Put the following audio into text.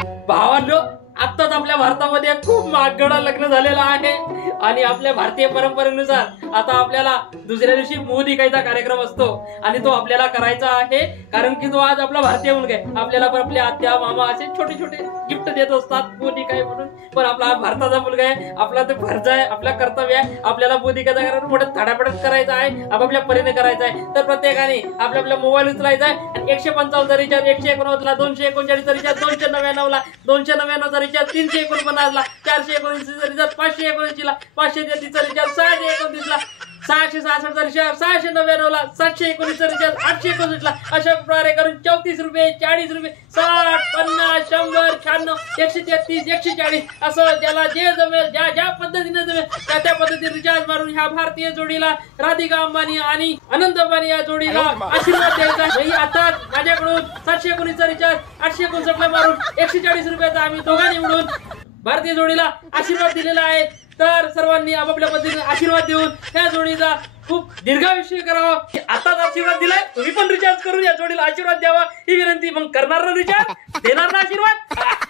भावांनो, आत्ताच आपल्या भारतामध्ये खूप महागडा लग्न झालेला आहे आणि आपल्या भारतीय परंपरेनुसार आता आपल्याला दुसऱ्या दिवशी मोह दिखायचा कार्यक्रम असतो आणि तो आपल्याला करायचा आहे, कारण की तो आज आपला भारतीय मुलगा आहे. आपल्याला पण आपले आत्या मामा असे छोटे छोटे गिफ्ट देत असतात मोह दिखाय म्हणून. पण आपला हा भारताचा मुलगा आहे, आपला तो फर्ज आहे, आपला कर्तव्य आहे. आपल्याला मोह दिखायचा कार्यक्रम मोठ्या धडापडत करायचा आहे, आपापल्या परीने करायचा आहे. तर प्रत्येकाने आपल्या मोबाईल उचलायचा आहे आणि 155 रिचार्ज, 189 ला, 239 रिचार्ज, 299 ला, 299 रिचार्ज, 349 ला, 429 रिचार्ज, 579 ला, 533 रिचार्ज, 629 ला, 666 रिचार्ज, 699 ला, 719 रिचार्ज, 829 ला, अशा प्रकारे करून 34 रुपये, 40 रुपये, 60, 50, 100, 96, 133, 140 असं ज्याला जे जमेल, ज्या पद्धतीने जमेल त्या पद्धतीने रिचार्ज मारून ह्या भारतीय जोडीला, राधिका अंबानी आणि अनंत अंबानी या जोडीला आशीर्वाद द्यायचा. आता माझ्याकडून 719 चा रिचार्ज 859 ला मारून 140 रुपयाचा आम्ही दोघांनी मिळून भारतीय जोडीला आशीर्वाद दिलेला आहे. तर सर्वांनी आपापल्या पद्धतीने आशीर्वाद देऊन या जोडीचा खूप दीर्घायुष्य करावा. आताच आशीर्वाद दिलाय, तुम्ही पण रिचार्ज करून या जोडीला आशीर्वाद द्यावा ही विनंती. मग करणार ना रिचार्ज, देणार ना आशीर्वाद.